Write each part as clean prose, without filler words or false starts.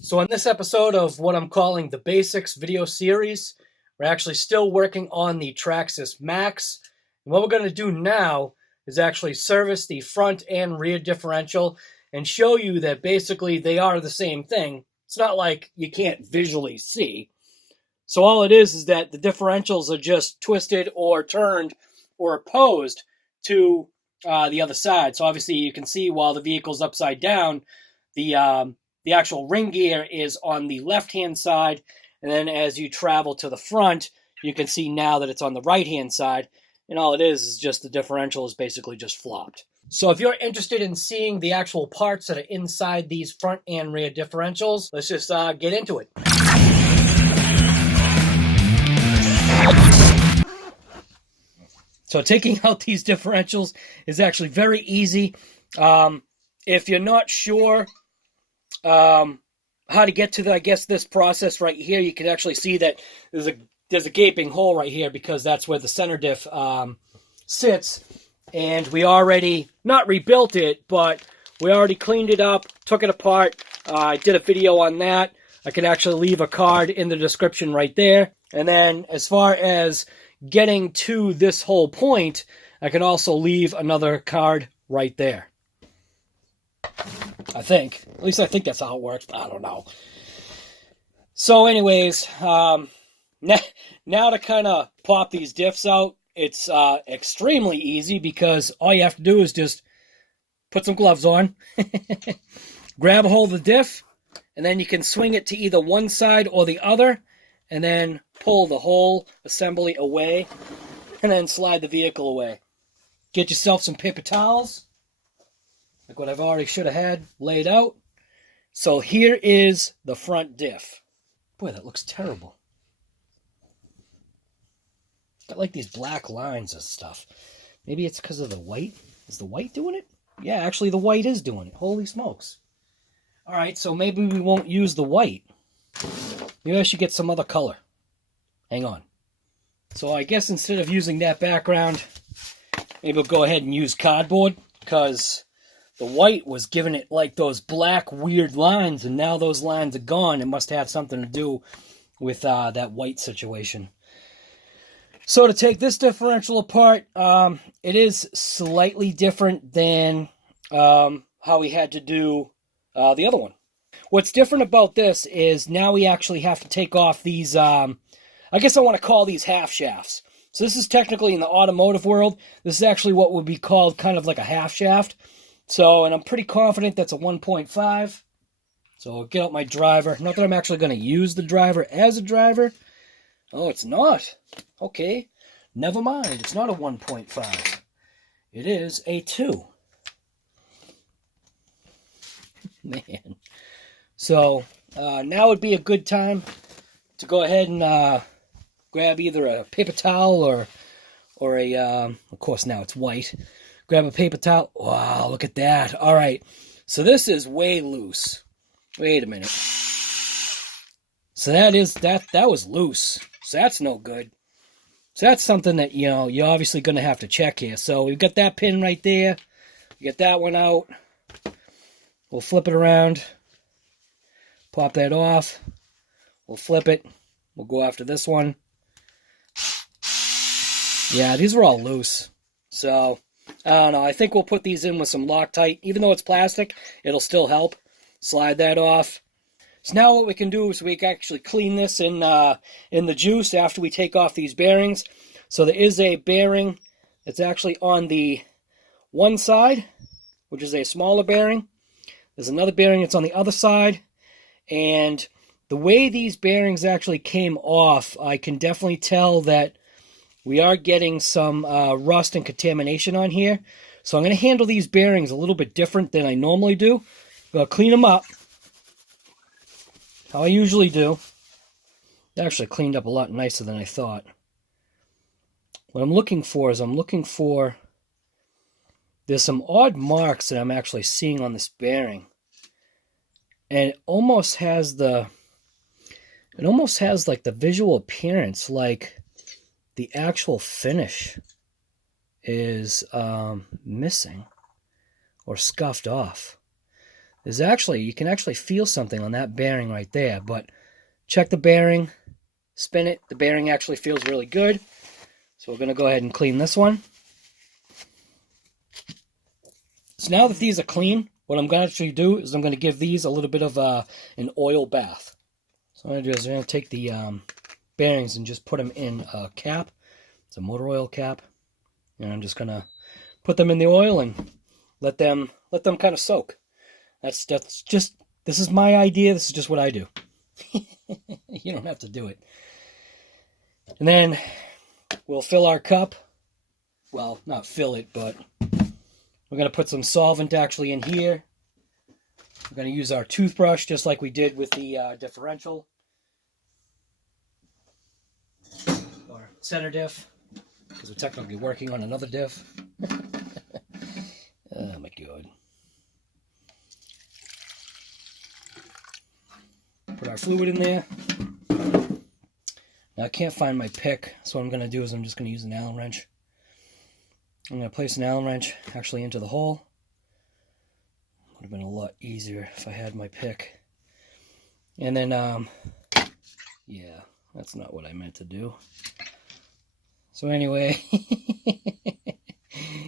So in this episode of what I'm calling the Basics video series, we're actually still working on the Traxxas MAXX. And what we're going to do now is actually service the front and rear differential and show you that basically they are the same thing. It's not like you can't visually see. So all it is that the differentials are just twisted or turned or opposed to the other side. So obviously you can see while the vehicle's upside down, the actual ring gear is on the left-hand side, and then as you travel to the front, you can see now that it's on the right-hand side, and all it is just the differential is basically just flopped. So if you're interested in seeing the actual parts that are inside these front and rear differentials, let's just get into it. So taking out these differentials is actually very easy. If you're not sure how to get to this process right here, you can actually see that there's a gaping hole right here because that's where the center diff sits. And we already, not rebuilt it, but we already cleaned it up, took it apart. I did a video on that. I can actually leave a card in the description right there. And then as far as getting to this whole point, I can also leave another card right there. I think. At least I think that's how it works. I don't know. So anyways, now to kind of pop these diffs out, it's extremely easy because all you have to do is just put some gloves on, grab a hold of the diff, and then you can swing it to either one side or the other, and then pull the whole assembly away, and then slide the vehicle away. Get yourself some paper towels, like what I've already should have had laid out. So here is the front diff. Boy, that looks terrible. Got like these black lines and stuff. Maybe it's because of the white. Is the white doing it? Yeah, actually the white is doing it. Holy smokes. All right, so maybe we won't use the white. Maybe I should get some other color. Hang on. So I guess instead of using that background, maybe we'll go ahead and use cardboard, because the white was giving it like those black weird lines, and now those lines are gone. It must have something to do with that white situation. So to take this differential apart, it is slightly different than how we had to do the other one. What's different about this is now we actually have to take off these, I guess I want to call these half shafts. So this is technically in the automotive world, this is actually what would be called kind of like a half shaft. So, and I'm pretty confident that's a 1.5. So I'll get out my driver. Not that I'm actually going to use the driver as a driver. Oh, it's not. Okay, never mind. It's not a 1.5. It is a 2. Man. So now would be a good time to go ahead and grab either a paper towel or a, of course now it's white. Grab a paper towel. Wow, look at that. All right, so this is way loose. Wait a minute. So that was loose. So that's no good. So that's something that, you know, you're obviously going to have to check here. So we've got that pin right there. Get that one out. We'll flip it around. Pop that off. We'll flip it. We'll go after this one. Yeah, these are all loose. So, I don't know. I think we'll put these in with some Loctite. Even though it's plastic, it'll still help. Slide that off. So now what we can do is we can actually clean this in the juice after we take off these bearings. So there is a bearing that's actually on the one side, which is a smaller bearing. There's another bearing that's on the other side. And the way these bearings actually came off, I can definitely tell that we are getting some rust and contamination on here. So I'm going to handle these bearings a little bit different than I normally do. I'll clean them up how I usually do. They actually cleaned up a lot nicer than I thought. What I'm looking for is there's some odd marks that I'm actually seeing on this bearing. And it almost has like the visual appearance like the actual finish is missing or scuffed off. is actually, you can actually feel something on that bearing right there. But check the bearing, spin it. The bearing actually feels really good. So we're going to go ahead and clean this one. So now that these are clean, what I'm going to actually do is I'm going to give these a little bit of an oil bath. So what I'm going to do is I'm going to take the bearings and just put them in a cap. It's a motor oil cap. And I'm just going to put them in the oil and let them kind of soak. That's just, this is my idea. This is just what I do. You don't have to do it. And then we'll fill our cup. Well, not fill it, but we're going to put some solvent actually in here. We're going to use our toothbrush just like we did with the differential. Or center diff. Because we're technically working on another diff. Oh my god. Put our fluid in there. Now I can't find my pick, so what I'm going to do is I'm just going to use an Allen wrench. I'm going to place an Allen wrench actually into the hole. Would have been a lot easier if I had my pick. And then, yeah, that's not what I meant to do. So anyway,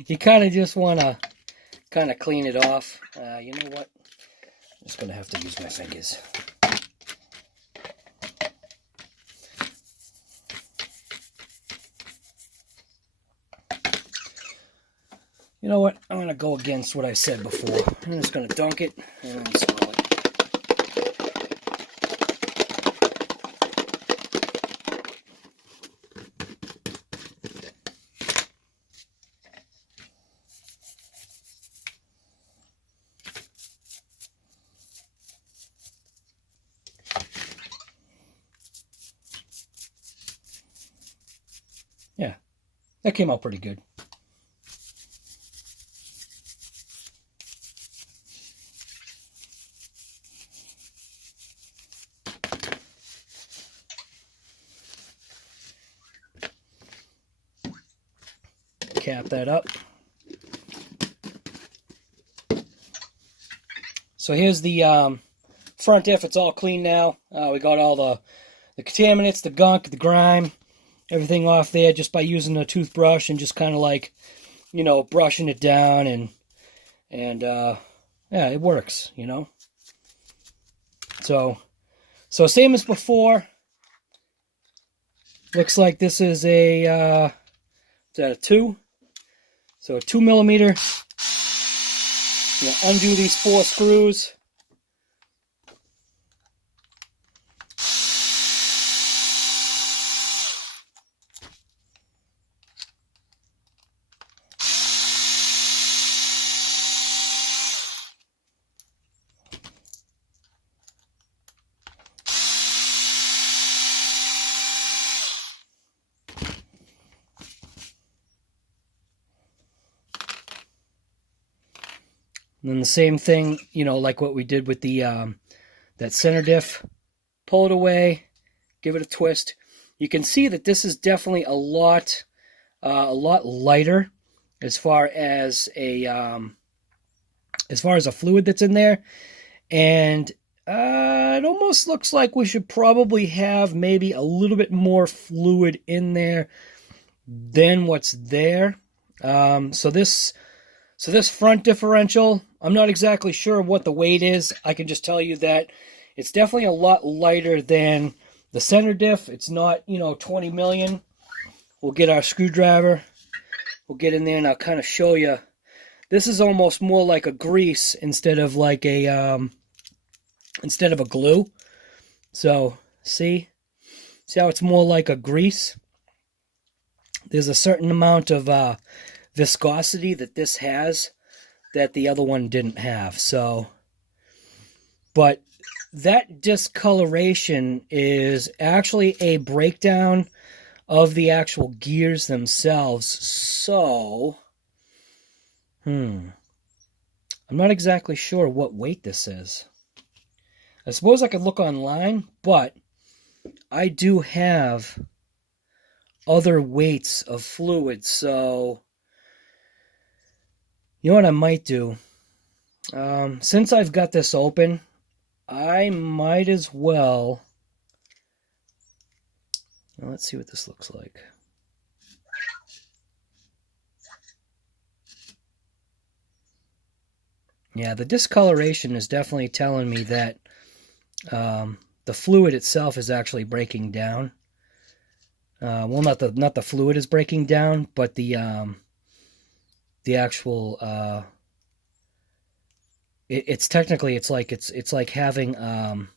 you kind of just want to kind of clean it off. You know what? I'm just going to have to use my fingers. You know what? I'm going to go against what I said before. I'm just going to dunk it and install it. Yeah, that came out pretty good. Cap that up. So here's the front diff. It's all clean now. We got all the contaminants, the gunk, the grime, everything off there just by using a toothbrush and just kind of like, you know, brushing it down and yeah, it works, you know. So same as before. Looks like this is a is that a 2? So a 2mm. Undo these 4 screws. And then the same thing, you know, like what we did with the that center diff. Pull it away, give it a twist. You can see that this is definitely a lot lighter as far as a fluid that's in there, and it almost looks like we should probably have maybe a little bit more fluid in there than what's there. So this front differential, I'm not exactly sure what the weight is. I can just tell you that it's definitely a lot lighter than the center diff. It's not, you know, 20 million. We'll get our screwdriver. We'll get in there and I'll kind of show you. This is almost more like a grease instead of like a glue. So see how it's more like a grease? There's a certain amount of viscosity that this has that the other one didn't have. So, but that discoloration is actually a breakdown of the actual gears themselves. So, I'm not exactly sure what weight this is. I suppose I could look online, but I do have other weights of fluid. So, you know what I might do? Since I've got this open, I might as well... Well, let's see what this looks like. Yeah, the discoloration is definitely telling me that the fluid itself is actually breaking down. Well, not the fluid is breaking down, but the actual it's technically it's like having kind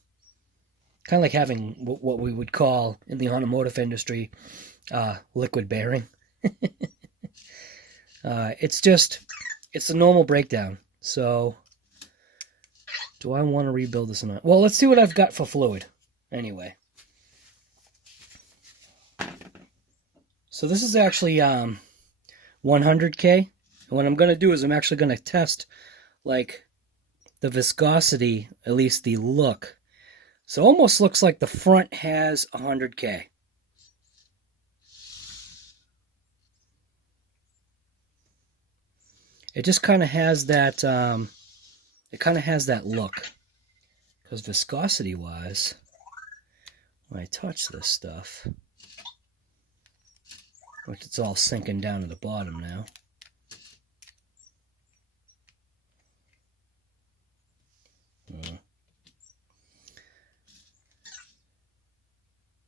of like having what we would call in the automotive industry liquid bearing. It's a normal breakdown. So, do I want to rebuild this or not? Well, let's see what I've got for fluid. Anyway. So this is actually 100K. And what I'm going to do is I'm actually going to test, like, the viscosity, at least the look. So it almost looks like the front has 100K. It just kind of has that, look. Because viscosity-wise, when I touch this stuff, which it's all sinking down to the bottom now.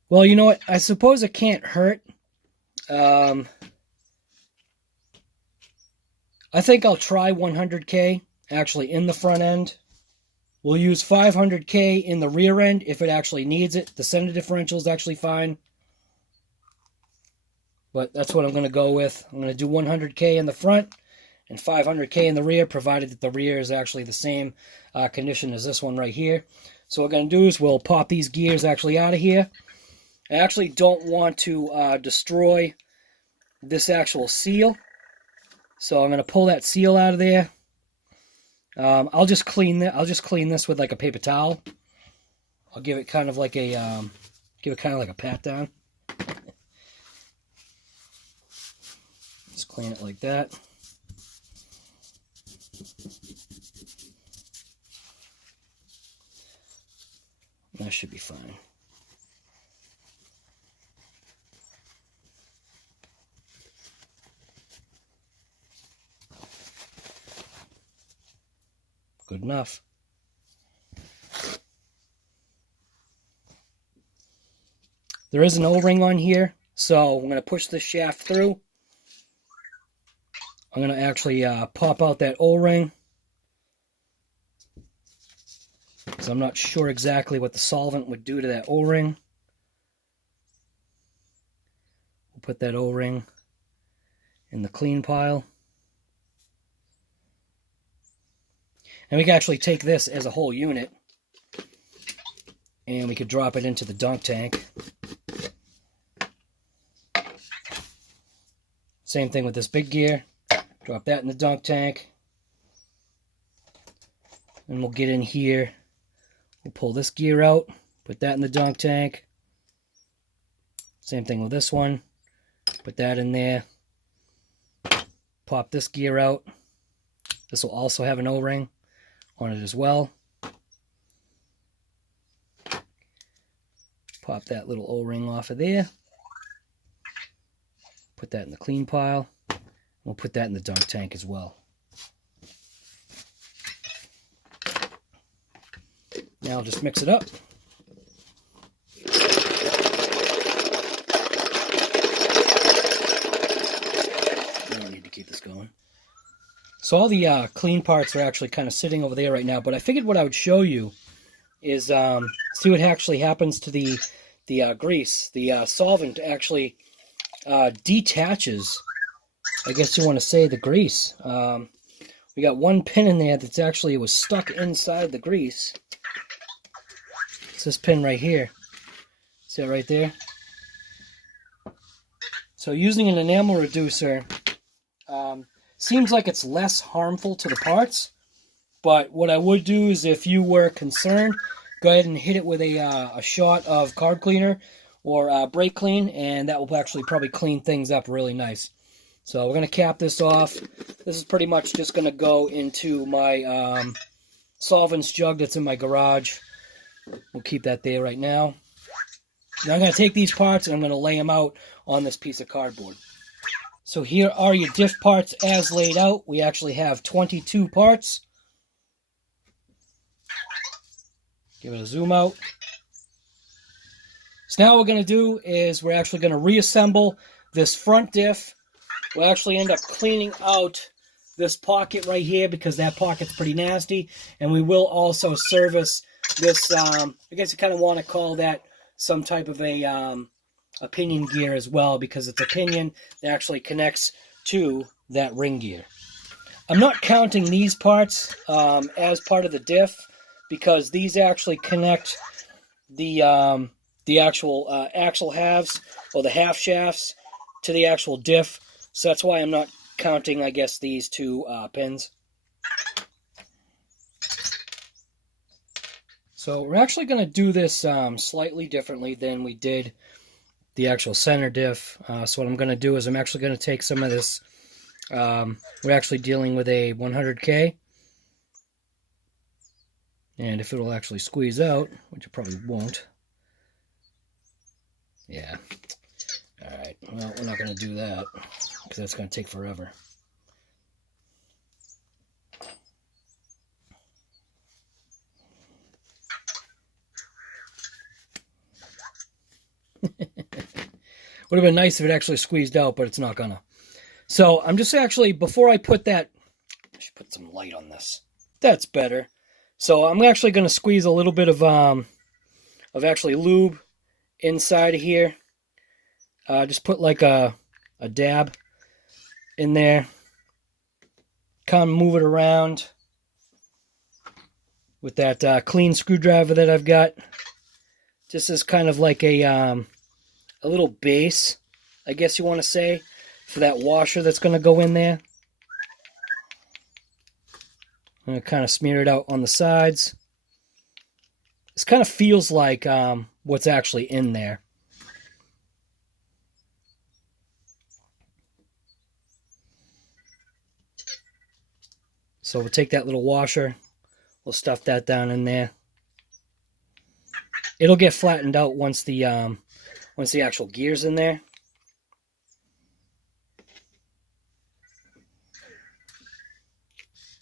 Well, you know what? I suppose it can't hurt. I think I'll try 100K actually in the front end. We'll use 500K in the rear end if it actually needs it. The center differential is actually fine. But that's what I'm going to go with. I'm going to do 100K in the front and 500K in the rear, provided that the rear is actually the same condition as this one right here. So what we're going to do is we'll pop these gears actually out of here. I actually don't want to destroy this actual seal. So I'm going to pull that seal out of there. I'll just clean this with like a paper towel. I'll give it kind of like a pat down. Just clean it like that. That should be fine. Good enough. There is an O-ring on here, so I'm going to push this shaft through. I'm going to actually pop out that O-ring, because I'm not sure exactly what the solvent would do to that O-ring. We'll put that O-ring in the clean pile. And we can actually take this as a whole unit, and we could drop it into the dunk tank. Same thing with this big gear. Drop that in the dunk tank. And we'll get in here. We'll pull this gear out, put that in the dunk tank. Same thing with this one. Put that in there. Pop this gear out. This will also have an O-ring on it as well. Pop that little O-ring off of there. Put that in the clean pile. We'll put that in the dunk tank as well. Now I'll just mix it up. I don't need to keep this going. So all the clean parts are actually kind of sitting over there right now, but I figured what I would show you is see what actually happens to the grease. The solvent actually detaches, I guess you want to say, the grease. We got one pin in there that's actually was stuck inside the grease. It's this pin right here. See it right there? So using an enamel reducer seems like it's less harmful to the parts, but what I would do is, if you were concerned, go ahead and hit it with a shot of carb cleaner or brake clean, and that will actually probably clean things up really nice. So we're going to cap this off. This is pretty much just going to go into my solvents jug that's in my garage. We'll keep that there right now. Now I'm going to take these parts and I'm going to lay them out on this piece of cardboard. So here are your diff parts as laid out. We actually have 22 parts. Give it a zoom out. So now what we're going to do is we're actually going to reassemble this front diff. We'll actually end up cleaning out this pocket right here because that pocket's pretty nasty. And we will also service this, I guess you kind of want to call that some type of a pinion gear as well, because it's a pinion that actually connects to that ring gear. I'm not counting these parts as part of the diff because these actually connect the actual axle halves or the half shafts to the actual diff. So that's why I'm not counting, I guess, these two pins. So we're actually going to do this slightly differently than we did the actual center diff. So what I'm going to do is I'm actually going to take some of this. We're actually dealing with a 100K. And if it'll actually squeeze out, which it probably won't. Yeah. Alright, well, we're not going to do that because that's going to take forever. Would have been nice if it actually squeezed out, but it's not gonna. So I'm just actually, before I put that, I should put some light on this. That's better. So I'm actually going to squeeze a little bit of actually lube inside of here. Just put like a dab in there. Kind of move it around with that clean screwdriver that I've got. Just as kind of like a little base, I guess you want to say, for that washer that's going to go in there. I'm going to kind of smear it out on the sides. This kind of feels like what's actually in there. So we'll take that little washer, we'll stuff that down in there. It'll get flattened out once the actual gear's in there.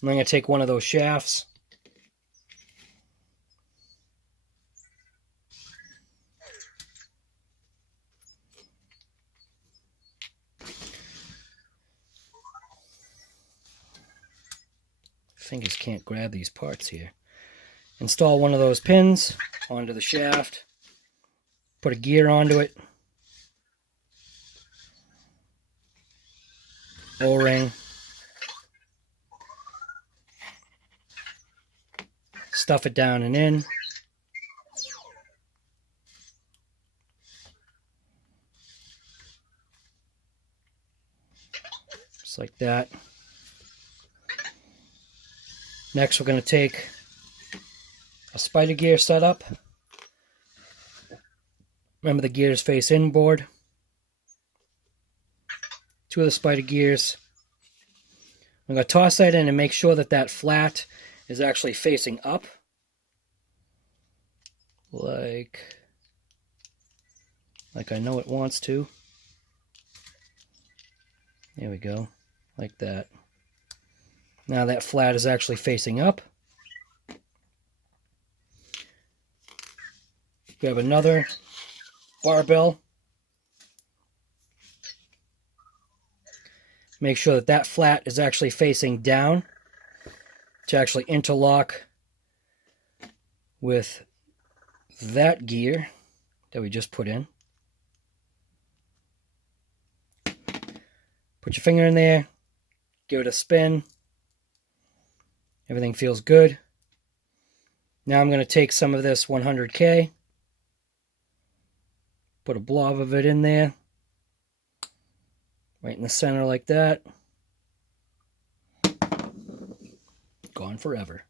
I'm going to take one of those shafts. Fingers can't grab these parts here. Install one of those pins onto the shaft. Put a gear onto it. O-ring. Stuff it down and in. Just like that. Next, we're going to take a spider gear setup. Remember, the gears face inboard. Two of the spider gears. I'm going to toss that in and make sure that that flat is actually facing up. Like I know it wants to. There we go. Like that. Now that flat is actually facing up. Grab another barbell. Make sure that that flat is actually facing down to actually interlock with that gear that we just put in. Put your finger in there, give it a spin. Everything feels good. Now I'm going to take some of this 100K, put a blob of it in there, right in the center like that. Gone forever.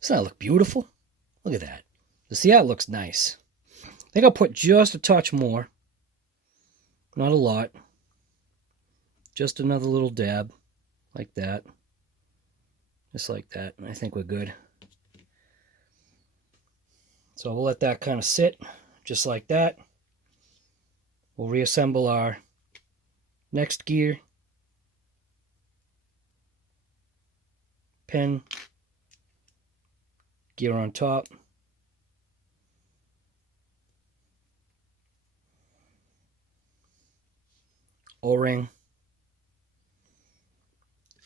Doesn't that look beautiful? Look at that. You see, that looks nice. I think I'll put just a touch more. Not a lot. Just another little dab. Like that. Just like that. And I think we're good. So we'll let that kind of sit. Just like that. We'll reassemble our next gear. Pin. Gear on top. O-ring.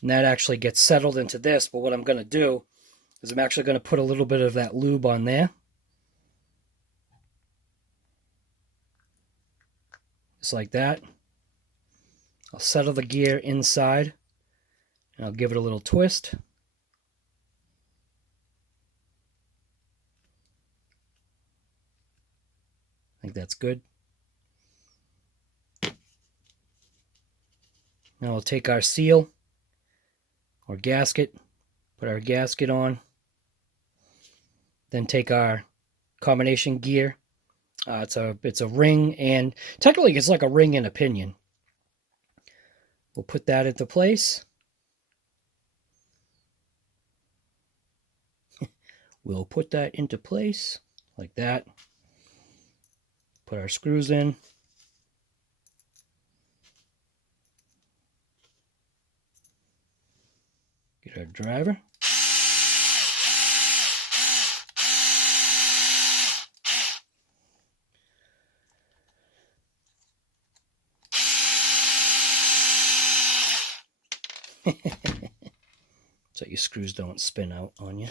And that actually gets settled into this, but what I'm going to do is I'm actually going to put a little bit of that lube on there. Just like that. I'll settle the gear inside, and I'll give it a little twist. I think that's good. Now we'll take our seal or gasket, put our gasket on, then take our combination gear. It's a ring, and technically it's like a ring and a pinion. We'll put that into place. We'll put that into place like that. Put our screws in. Get our driver. So your screws don't spin out on you.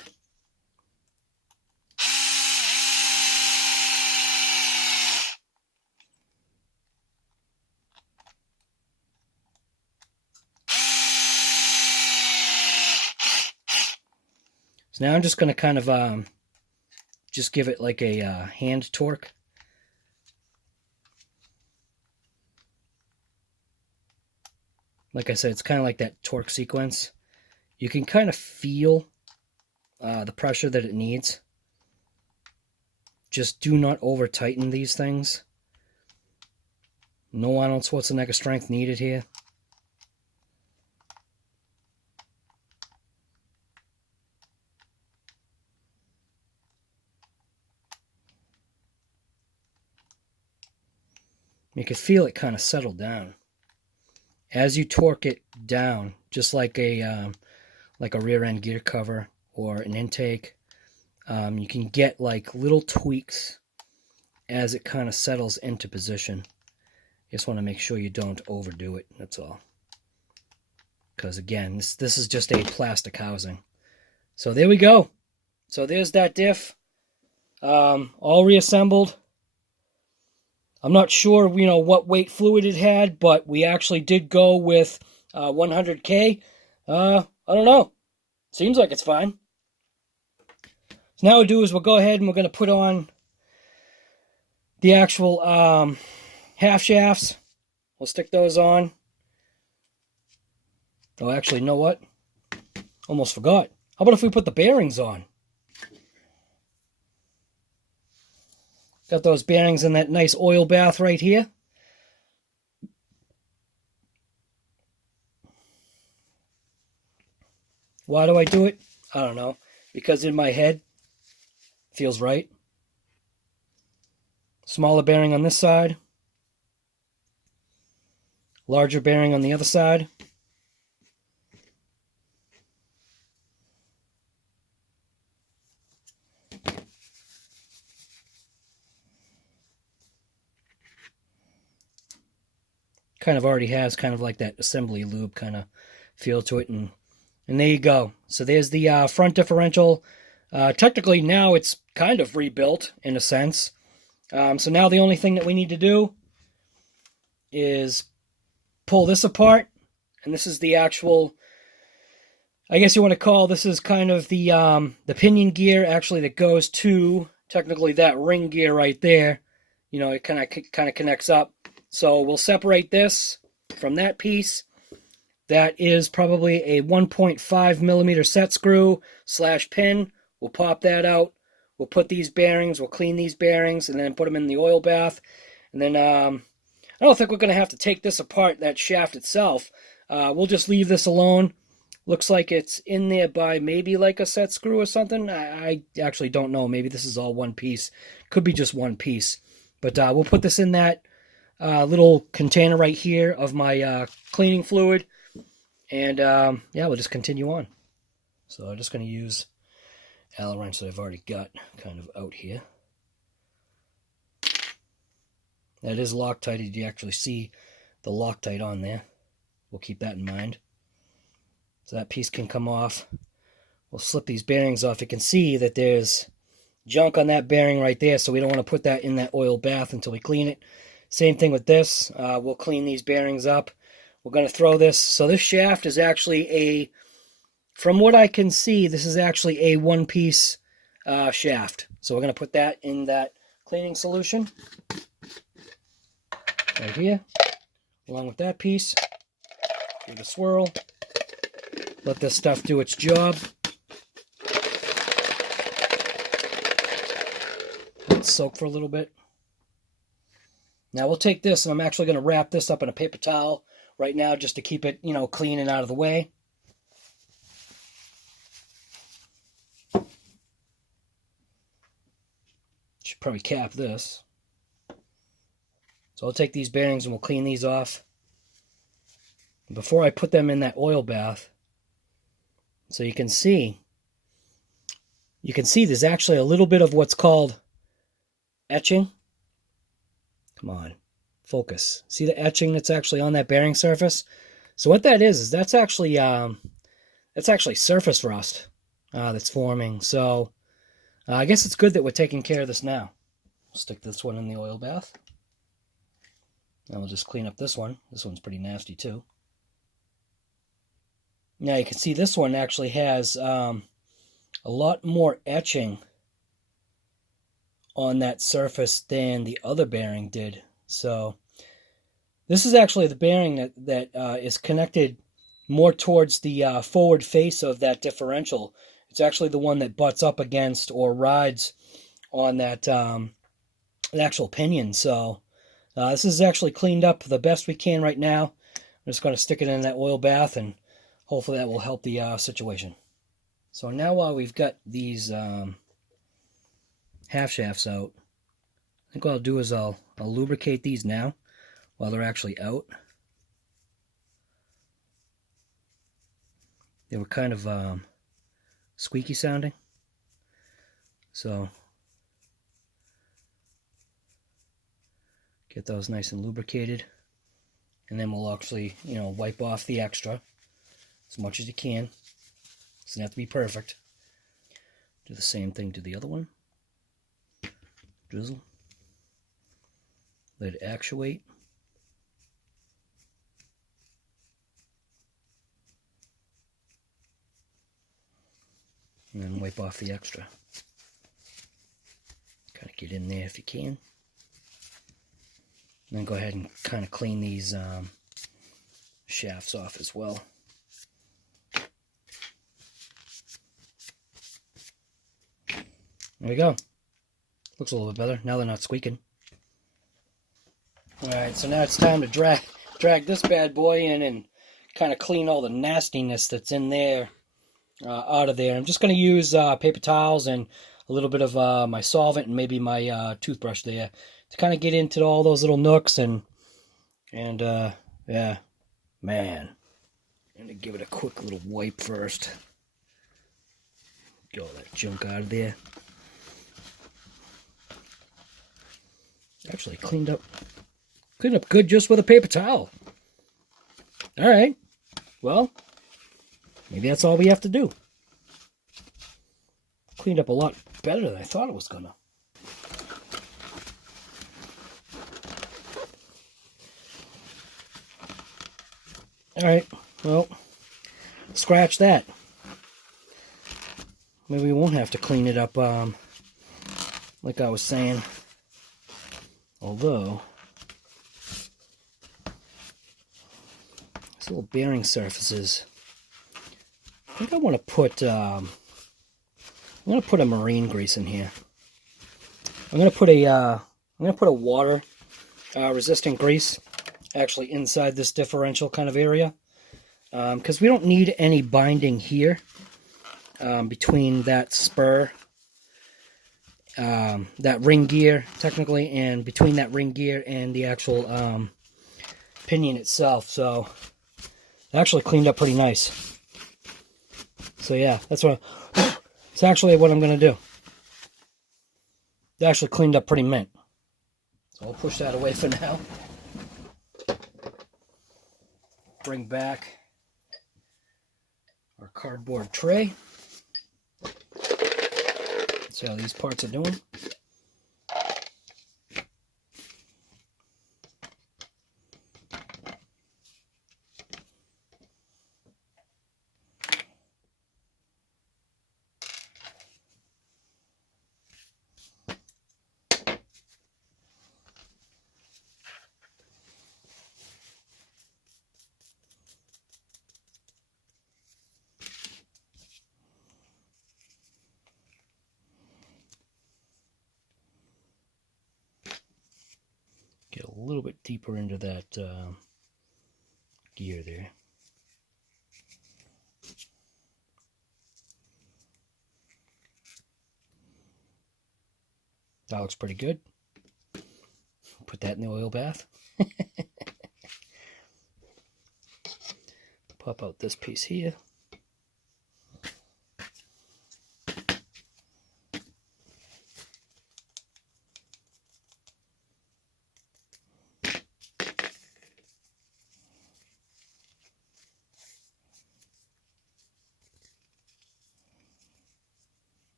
So now I'm just going to kind of just give it like a hand torque. Like I said, it's kind of like that torque sequence. You can kind of feel the pressure that it needs. Just do not over tighten these things. No Arnold Schwarzenegger strength needed here. You can feel it kind of settle down as you torque it down, just like a rear end gear cover or an intake. You can get like little tweaks as it kind of settles into position. You just want to make sure you don't overdo it. That's all. Because again, this is just a plastic housing. So there we go. So there's that diff, all reassembled. I'm not sure, what weight fluid it had, but we actually did go with 100K. I don't know. Seems like it's fine. So now what we'll do is we'll go ahead and we're going to put on the actual half shafts. We'll stick those on. Oh, actually, you know what? Almost forgot. How about if we put the bearings on? Got those bearings in that nice oil bath right here. Why do I do it? I don't know. Because in my head, it feels right. Smaller bearing on this side. Larger bearing on the other side. Kind of already has kind of like that assembly lube kind of feel to it, and there you go. So there's the front differential. Technically now it's kind of rebuilt in a sense. So now the only thing that we need to do is pull this apart, and this is the actual, I guess you want to call, this is kind of the pinion gear actually that goes to technically that ring gear right there. It kind of connects up. So we'll separate this from that piece. That is probably a 1.5 millimeter set screw / pin. We'll pop that out. We'll put these bearings, we'll clean these bearings, and then put them in the oil bath. And then I don't think we're going to have to take this apart, that shaft itself. We'll just leave this alone. Looks like it's in there by maybe like a set screw or something. I actually don't know. Maybe this is all one piece. Could be just one piece. But we'll put this in that little container right here of my cleaning fluid. And yeah, we'll just continue on. So I'm just going to use Allen wrench that I've already got kind of out here. That is Loctite. You actually see the Loctite on there. We'll keep that in mind. So that piece can come off. We'll slip these bearings off. You can see that there's junk on that bearing right there, so we don't want to put that in that oil bath until we clean it. Same thing with this. We'll clean these bearings up. We're going to throw this. So this shaft is actually from what I can see, this is actually a one-piece shaft. So we're going to put that in that cleaning solution right here, along with that piece. Give it a swirl. Let this stuff do its job. Let it soak for a little bit. Now we'll take this, and I'm actually going to wrap this up in a paper towel right now just to keep it, clean and out of the way. Should probably cap this. So I'll take these bearings and we'll clean these off. Before I put them in that oil bath, so you can see there's actually a little bit of what's called etching. Come on, focus. See the etching that's actually on that bearing surface? So what that is that's actually surface rust that's forming. So I guess it's good that we're taking care of this now. Stick this one in the oil bath. And we'll just clean up this one. This one's pretty nasty too. Now you can see this one actually has a lot more etching on that surface than the other bearing did. So this is actually the bearing that is connected more towards the forward face of that differential. It's actually the one that butts up against or rides on that actual pinion. So this is actually cleaned up the best we can right now. I'm just going to stick it in that oil bath, and hopefully that will help the situation. So now while we've got these half shafts out, I think what I'll do is I'll lubricate these now while they're actually out. They were kind of squeaky sounding, so get those nice and lubricated, and then we'll actually wipe off the extra as much as you can. Doesn't have to be perfect. Do the same thing to the other one. Drizzle. Let it actuate. And then wipe off the extra. Kind of get in there if you can. And then go ahead and kind of clean these shafts off as well. There we go. Looks a little bit better. Now they're not squeaking. Alright, so now it's time to drag this bad boy in and kind of clean all the nastiness that's in there out of there. I'm just going to use paper towels and a little bit of my solvent and maybe my toothbrush there to kind of get into all those little nooks and yeah, man. I'm going to give it a quick little wipe first. Get all that junk out of there. Actually cleaned up good just with a paper towel. Alright, well, maybe that's all we have to do. Cleaned up a lot better than I thought it was gonna. Alright, well, scratch that. Maybe we won't have to clean it up like I was saying. Although, these little bearing surfaces, I think I want to put I'm gonna put a marine grease in here. I'm gonna put a water resistant grease actually inside this differential kind of area, because we don't need any binding here between that spur, that ring gear technically, and between that ring gear and the actual pinion itself. So it actually cleaned up pretty nice. So yeah, that's actually what I'm gonna do. It actually cleaned up pretty mint. So I'll push that away for now. Bring back our cardboard tray. See how these parts are doing. Get a little bit deeper into that gear there. That looks pretty good. Put that in the oil bath. Pop out this piece here.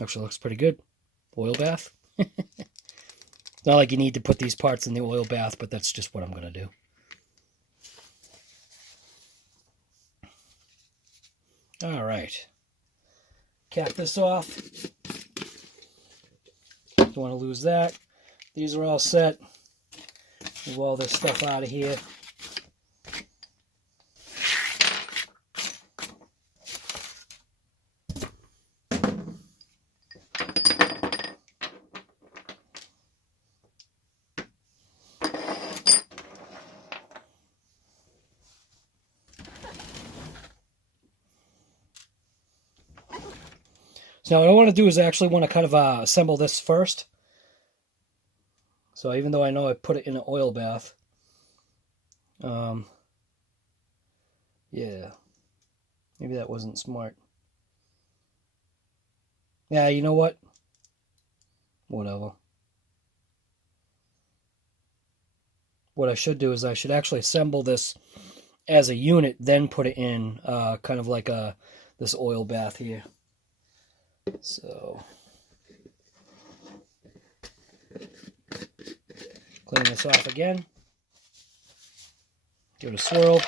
Actually looks pretty good. Oil bath. Not like you need to put these parts in the oil bath, but that's just what I'm going to do. All right. Cap this off. Don't want to lose that. These are all set. Move all this stuff out of here. Now what I want to do is I actually want to kind of assemble this first. So even though I know I put it in an oil bath, yeah, maybe that wasn't smart. Yeah, you know what? Whatever. What I should do is I should actually assemble this as a unit, then put it in kind of like this oil bath here. So clean this off again. Give it a swirl.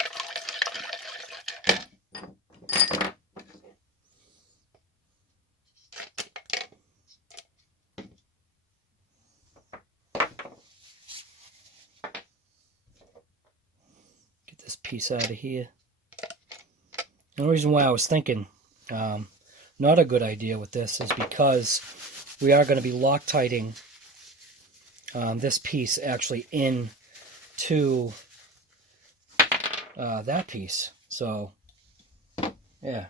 Get this piece out of here. The reason why I was thinking not a good idea with this is because we are going to be Loctiting this piece actually in to that piece. So, yeah.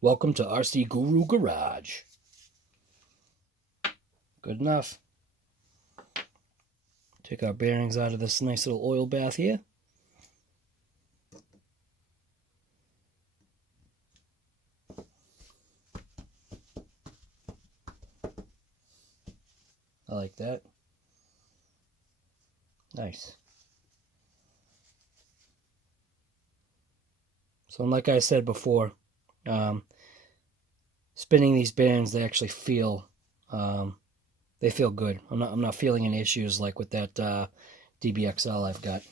Welcome to RC Guru Garage. Good enough. Take our bearings out of this nice little oil bath here. I like that. Nice. So like I said before, spinning these bearings, they actually feel good. I'm not feeling any issues like with that DBXL I've got.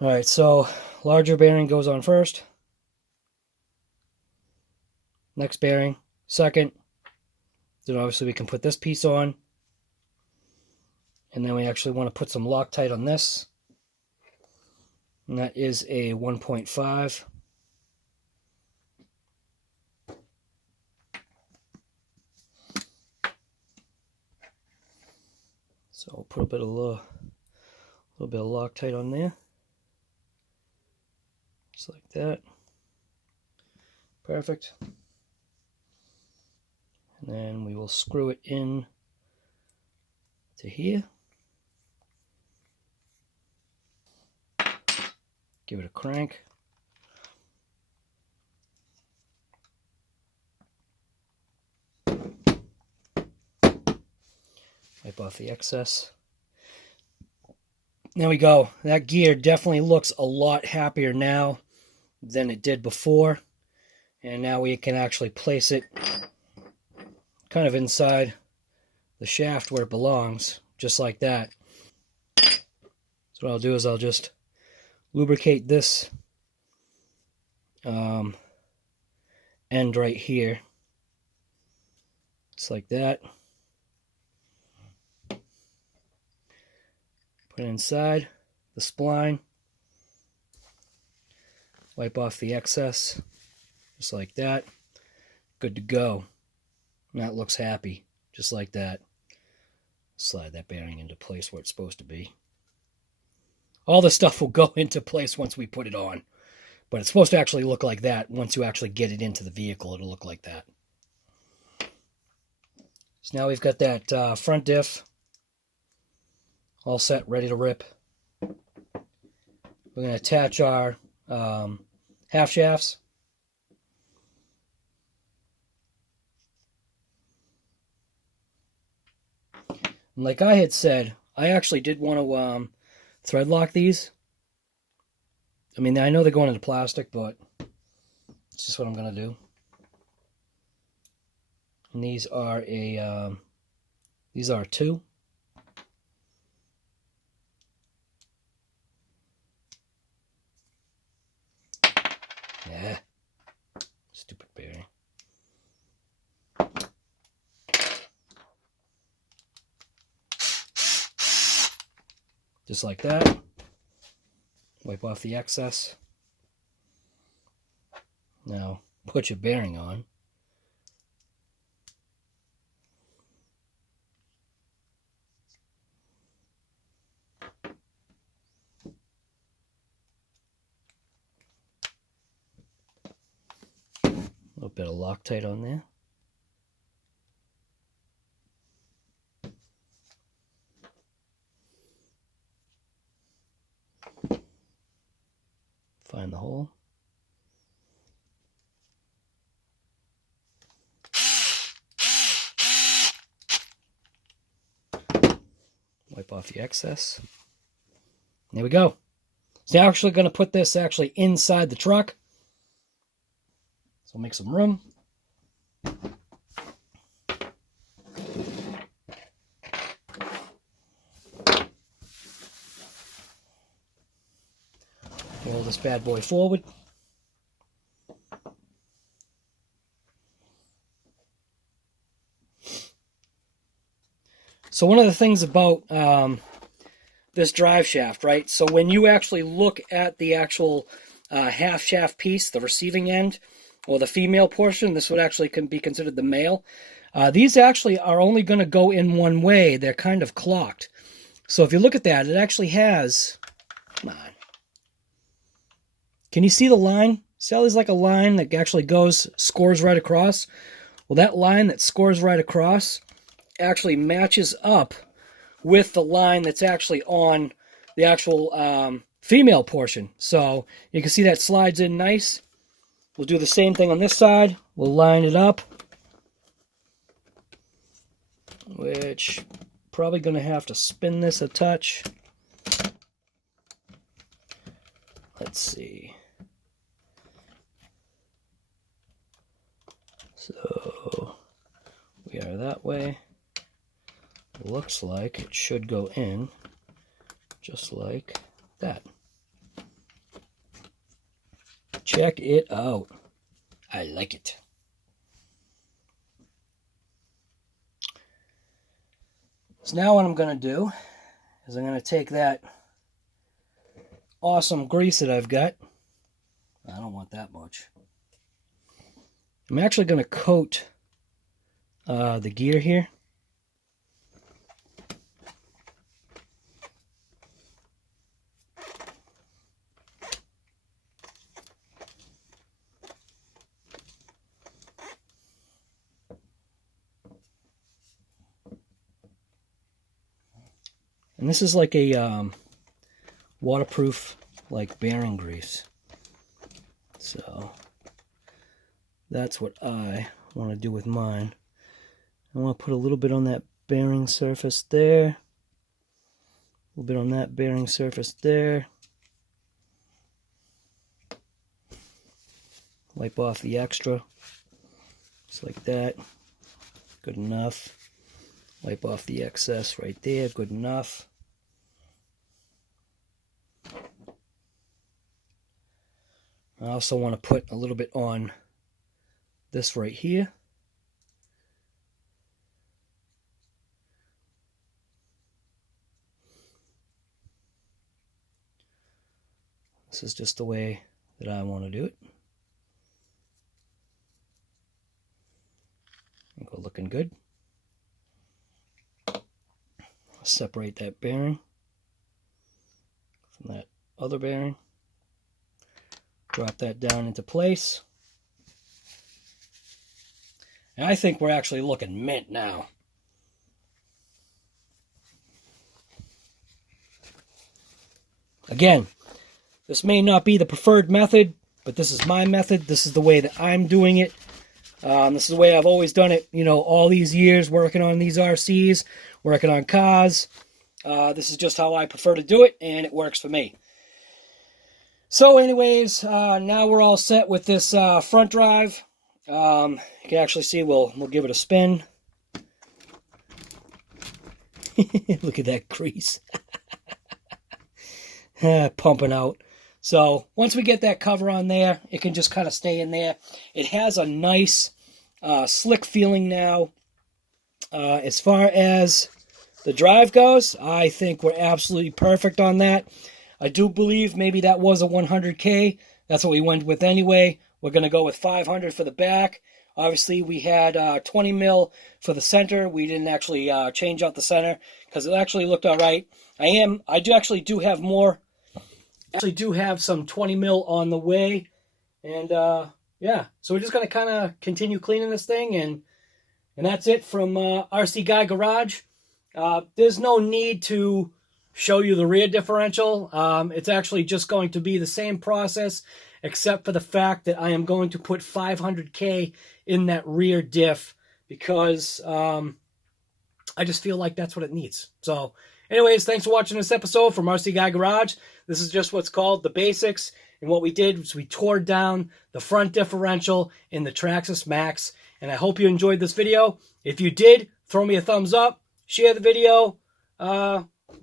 All right, so larger bearing goes on first. Next bearing, second. Then obviously we can put this piece on. And then we actually want to put some Loctite on this. And that is a 1.5. So I'll put a little bit of Loctite on there. Just like that. Perfect. And then we will screw it in to here. Give it a crank. Wipe off the excess. There we go. That gear definitely looks a lot happier now than it did before. And now we can actually place it kind of inside the shaft where it belongs, just like that. So what I'll do is I'll just lubricate this end right here, just like that. Put it inside the spline, wipe off the excess, just like that. Good to go. And that looks happy, just like that. Slide that bearing into place where it's supposed to be. All the stuff will go into place once we put it on. But it's supposed to actually look like that. Once you actually get it into the vehicle, it'll look like that. So now we've got that front diff all set, ready to rip. We're going to attach our half shafts. And like I had said, I actually did want to thread lock these. I mean, I know they're going into plastic, but it's just what I'm going to do. And these are two. Yeah. Stupid bearing. Just like that. Wipe off the excess. Now, put your bearing on. A little bit of Loctite on there. Find the hole. Wipe off the excess. There we go. So now I'm actually going to put this actually inside the truck. So make some room. Roll this bad boy forward. So one of the things about this drive shaft, right? So when you actually look at the actual half shaft piece, the receiving end, or the female portion, this would actually be considered the male. These actually are only going to go in one way. They're kind of clocked. So if you look at that, it actually has, come on. Can you see the line? See how there's like a line that actually scores right across? Well, that line that scores right across actually matches up with the line that's actually on the actual female portion. So you can see that slides in nice. We'll do the same thing on this side. We'll line it up, which probably going to have to spin this a touch. Let's see. So we are that way. Looks like it should go in just like that. Check it out. I like it. So now what I'm going to do is I'm going to take that awesome grease that I've got. I don't want that much. I'm actually going to coat the gear here. And this is like a waterproof, like bearing grease. So that's what I want to do with mine. I want to put a little bit on that bearing surface there. A little bit on that bearing surface there. Wipe off the extra. Just like that. Good enough. Wipe off the excess right there. Good enough. I also want to put a little bit on this right here. This is just the way that I want to do it. I think we're looking good. Separate that bearing from that other bearing. Drop that down into place. And I think we're actually looking mint now. Again, this may not be the preferred method, but this is my method. This is the way that I'm doing it. This is the way I've always done it, you know, all these years working on these RCs, working on cars. This is just how I prefer to do it, and it works for me. So anyways, now we're all set with this front drive. You can actually see we'll give it a spin. Look at that grease. Pumping out. So once we get that cover on there, it can just kind of stay in there. It has a nice slick feeling now. As far as the drive goes, I think we're absolutely perfect on that. I do believe maybe that was a 100K. That's what we went with anyway. We're going to go with 500 for the back. Obviously, we had 20 mil for the center. We didn't actually change out the center because it actually looked all right. I do have more. Actually do have some 20 mil on the way. And yeah, so we're just going to kind of continue cleaning this thing. And that's it from RC Guy Garage. There's no need to show you the rear differential. It's actually just going to be the same process, except for the fact that I am going to put 500K in that rear diff because I just feel like that's what it needs. So anyways, thanks for watching this episode from RC Guy Garage. This is just what's called the basics. And what we did was we tore down the front differential in the Traxxas MAXX. And I hope you enjoyed this video. If you did, throw me a thumbs up, share the video.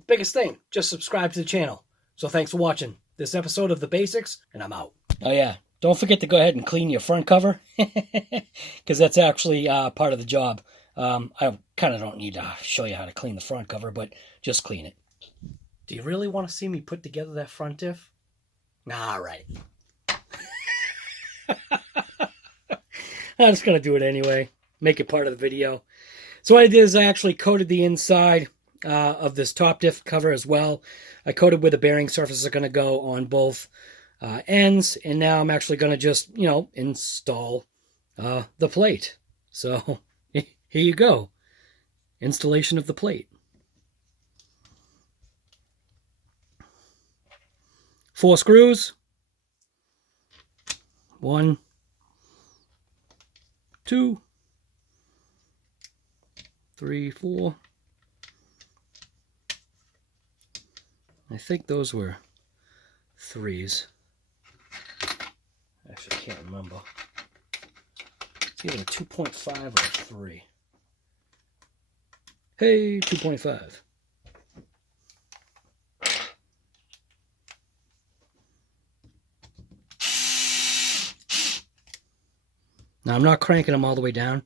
Biggest thing, just subscribe to the channel. So thanks for watching this episode of The Basics, and I'm out. Oh yeah, don't forget to go ahead and clean your front cover, because that's actually part of the job. I kind of don't need to show you how to clean the front cover, but just clean it. Do you really want to see me put together that front diff? All right. I'm just going to do it anyway. Make it part of the video. So what I did is I actually coated the inside of this top diff cover as well. I coated where the bearing surfaces are going to go on both ends. And now I'm actually going to just, you know, install the plate. So here you go. Installation of the plate. 4 screws. 1, 2, 3, 4. I think those were 3s. Actually, I can't remember. It's either a 2.5 or a 3. Hey, 2.5. Now I'm not cranking them all the way down.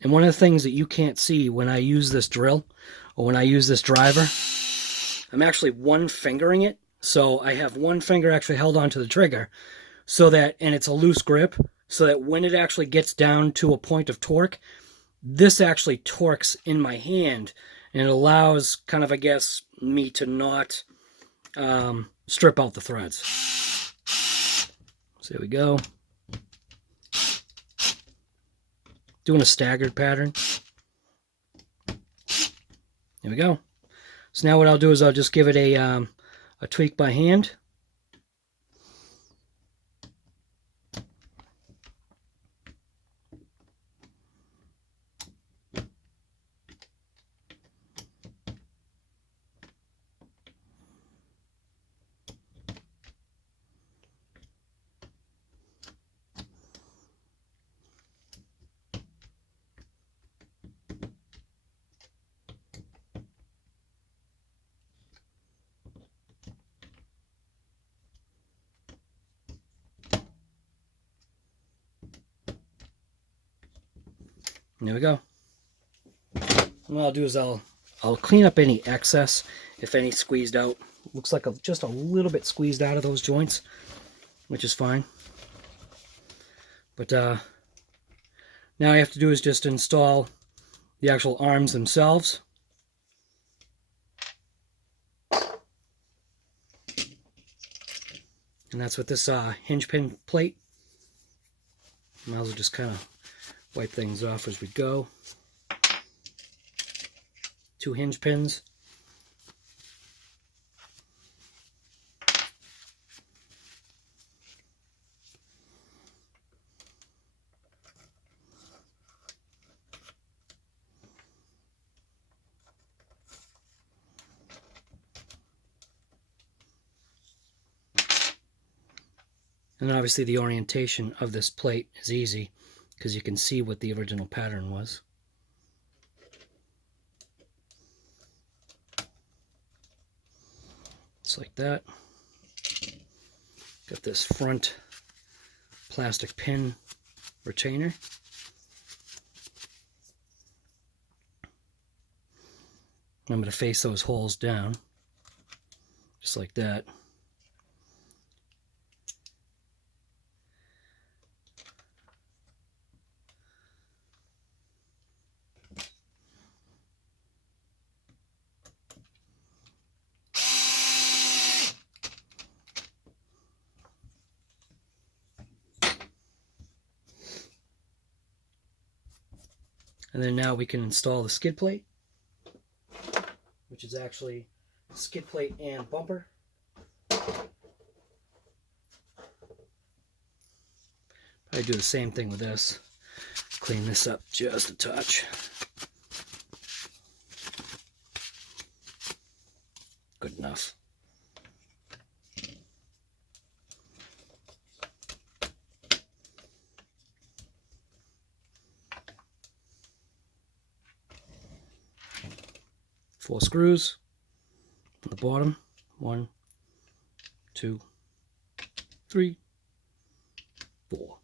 And one of the things that you can't see when I use this drill or when I use this driver, I'm actually one fingering it. So I have one finger actually held onto the trigger so that, and it's a loose grip, so that when it actually gets down to a point of torque, this actually torques in my hand, and it allows kind of, I guess, me to not strip out the threads. So there we go. Doing a staggered pattern. There we go. So now what I'll do is I'll just give it a tweak by hand. There we go. And what I'll do is I'll clean up any excess, if any squeezed out. Looks like just a little bit squeezed out of those joints, which is fine. But now I have to do is just install the actual arms themselves. And that's with this hinge pin plate. Might as well just kind of wipe things off as we go. 2 hinge pins. And obviously the orientation of this plate is easy because you can see what the original pattern was. Just like that. Got this front plastic pin retainer. I'm going to face those holes down, just like that. And then now we can install the skid plate, which is actually skid plate and bumper. I do the same thing with this. Clean this up just a touch. Good enough. Four screws on the bottom. 1, 2, 3, 4.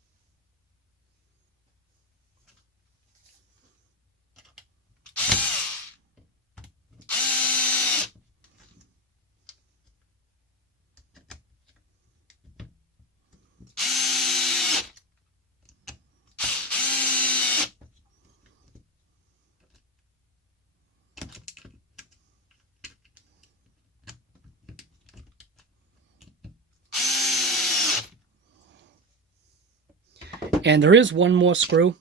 And there is one more screw.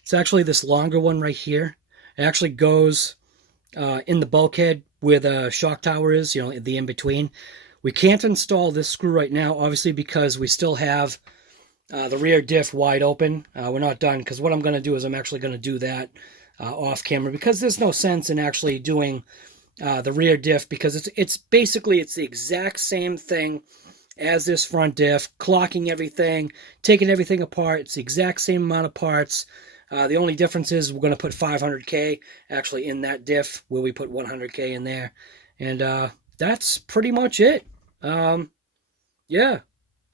It's actually this longer one right here. It actually goes in the bulkhead where the shock tower is, you know, the in-between. We can't install this screw right now, obviously, because we still have the rear diff wide open. We're not done, because what I'm going to do is I'm actually going to do that off camera, because there's no sense in actually doing the rear diff, because it's basically the exact same thing as this front diff, clocking everything, taking everything apart. It's the exact same amount of parts. The only difference is we're going to put 500K actually in that diff, where we put 100K in there. And that's pretty much it. Yeah.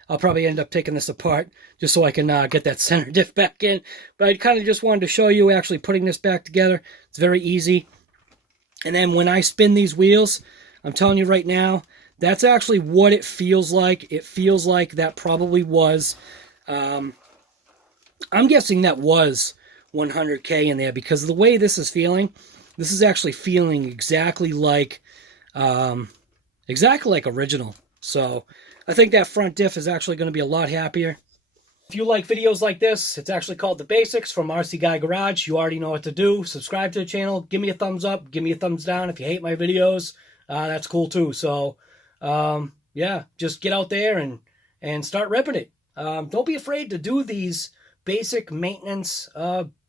I'll probably end up taking this apart just so I can get that center diff back in. But I kind of just wanted to show you actually putting this back together. It's very easy. And then when I spin these wheels, I'm telling you right now, that's actually what it feels like. It feels like that probably was, I'm guessing that was 100K in there, because of the way this is feeling. This is actually feeling exactly like original. So I think that front diff is actually going to be a lot happier. If you like videos like this, it's actually called The Basics from RC Guy Garage. You already know what to do. Subscribe to the channel. Give me a thumbs up. Give me a thumbs down. If you hate my videos, that's cool too. So yeah, just get out there and start ripping it. Don't be afraid to do these basic maintenance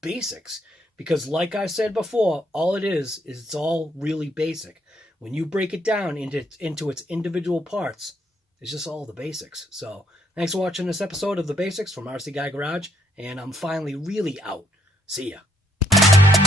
basics, because like I said before, all it is it's all really basic. When you break it down into its individual parts, it's just all the basics. So thanks for watching this episode of The Basics from RC Guy Garage, and I'm finally really out. See ya.